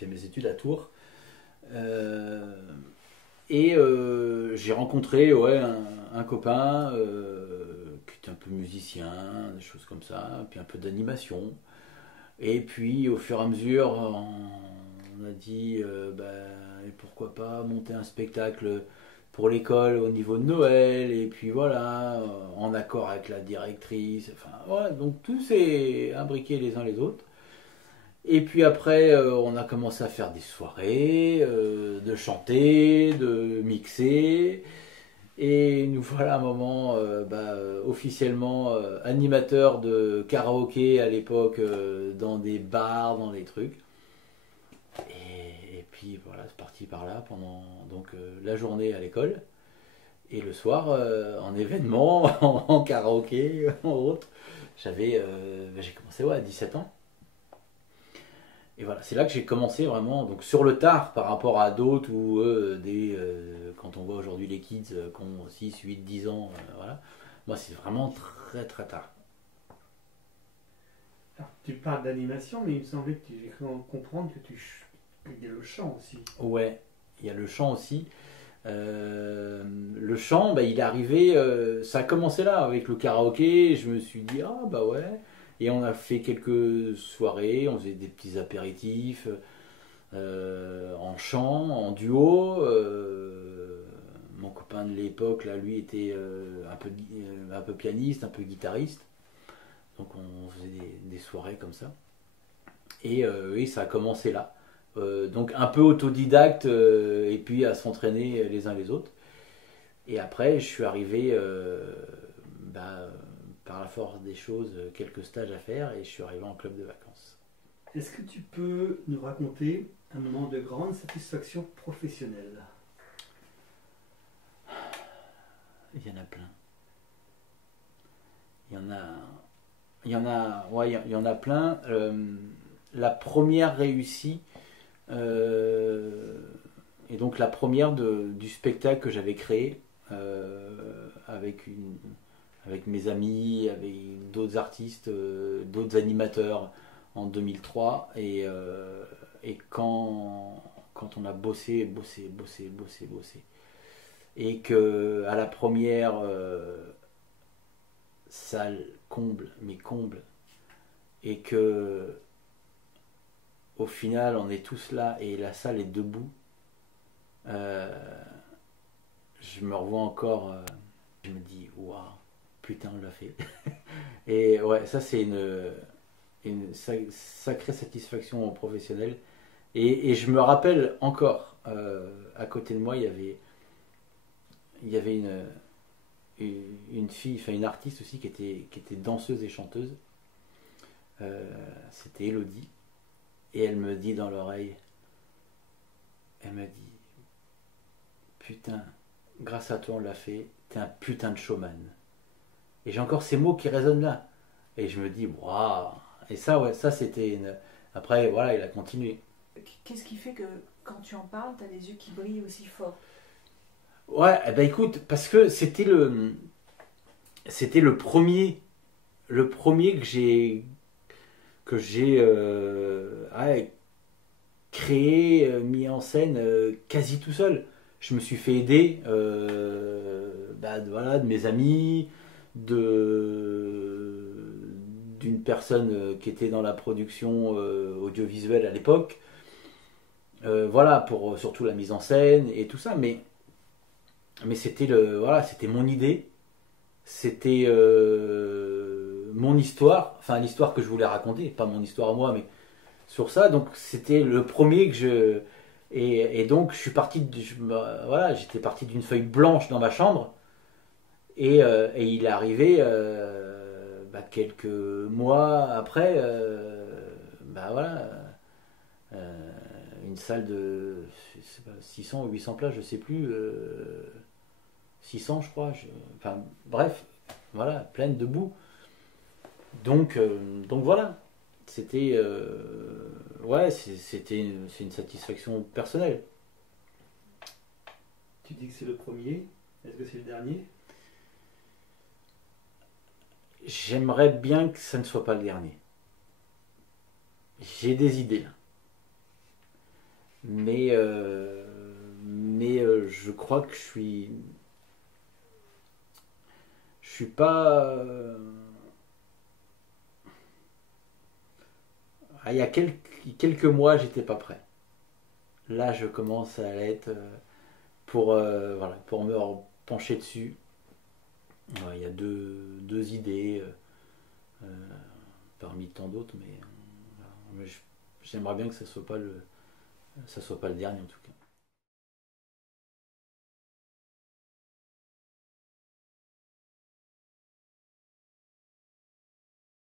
fait mes études à Tours. J'ai rencontré un copain qui était un peu musicien, des choses comme ça, puis un peu d'animation. Et puis au fur et à mesure, on a dit et pourquoi pas monter un spectacle pour l'école au niveau de Noël, et puis voilà, en accord avec la directrice. Enfin, voilà, donc tout s'est imbriqué les uns les autres. Et puis après, on a commencé à faire des soirées, de chanter, de mixer. Et nous voilà à un moment officiellement animateur de karaoké à l'époque dans des bars, dans des trucs. Et puis voilà, c'est parti par là pendant donc la journée à l'école et le soir en événement, en karaoké, en autre. J'ai commencé à 17 ans. Et voilà, c'est là que j'ai commencé vraiment, donc sur le tard par rapport à d'autres ou quand on voit aujourd'hui les kids qui ont 6, 8, 10 ans, voilà. Moi, c'est vraiment très très tard. Alors, tu parles d'animation, mais il me semblait que j'ai cru comprendre qu'il y a le chant aussi. Ouais, il y a le chant aussi. Le chant, il est arrivé, ça a commencé là avec le karaoké. Je me suis dit, ah bah ouais. Et on a fait quelques soirées, on faisait des petits apéritifs en chant, en duo. Mon copain de l'époque, là, lui, était un peu pianiste, un peu guitariste. Donc on faisait des soirées comme ça. Et oui, ça a commencé là. Donc un peu autodidacte et puis à s'entraîner les uns les autres. Et après, je suis arrivé par la force des choses, quelques stages à faire et je suis arrivé en club de vacances. Est-ce que tu peux nous raconter un moment de grande satisfaction professionnelle? Il y en a plein. Il y en a plein. La première réussie, et donc la première du spectacle que j'avais créé avec mes amis, avec d'autres artistes, d'autres animateurs en 2003. Et quand on a bossé, et que à la première salle comble, et que au final on est tous là et la salle est debout, je me revois encore, je me dis waouh, putain on l'a fait. Et ouais, ça c'est une sacrée satisfaction professionnelle. Et je me rappelle encore, à côté de moi il y avait une fille, enfin une artiste aussi qui était danseuse et chanteuse. C'était Elodie. Et elle me dit dans l'oreille, elle me dit, putain, grâce à toi on l'a fait, t'es un putain de showman. Et j'ai encore ces mots qui résonnent là. Et je me dis, waouh. Et ça, ouais, ça c'était une. Après, voilà, il a continué. Qu'est-ce qui fait que quand tu en parles, t'as les yeux qui brillent aussi fort? Ouais, eh ben écoute, parce que c'était le premier que j'ai créé, mis en scène quasi tout seul. Je me suis fait aider voilà, de mes amis, d'une personne qui était dans la production audiovisuelle à l'époque. Voilà, pour surtout la mise en scène et tout ça. Mais c'était mon idée. C'était mon histoire. Enfin, l'histoire que je voulais raconter. Pas mon histoire à moi, mais sur ça. Donc c'était le premier que je. Et donc je suis parti voilà, j'étais parti d'une feuille blanche dans ma chambre et il est arrivé quelques mois après voilà une salle de je sais pas, 600 ou 800 places, je sais plus, 600 je crois, enfin bref, voilà, pleine debout. Donc voilà, c'était ouais, c'est une satisfaction personnelle. Tu dis que c'est le premier, est-ce que c'est le dernier? J'aimerais bien que ça ne soit pas le dernier. J'ai des idées là. je crois que je suis pas. Il y a quelques mois, j'étais pas prêt. Là, je commence à l'être voilà, pour me pencher dessus. Ouais, il y a deux idées parmi tant d'autres, mais j'aimerais bien que ça soit pas le dernier en tout cas.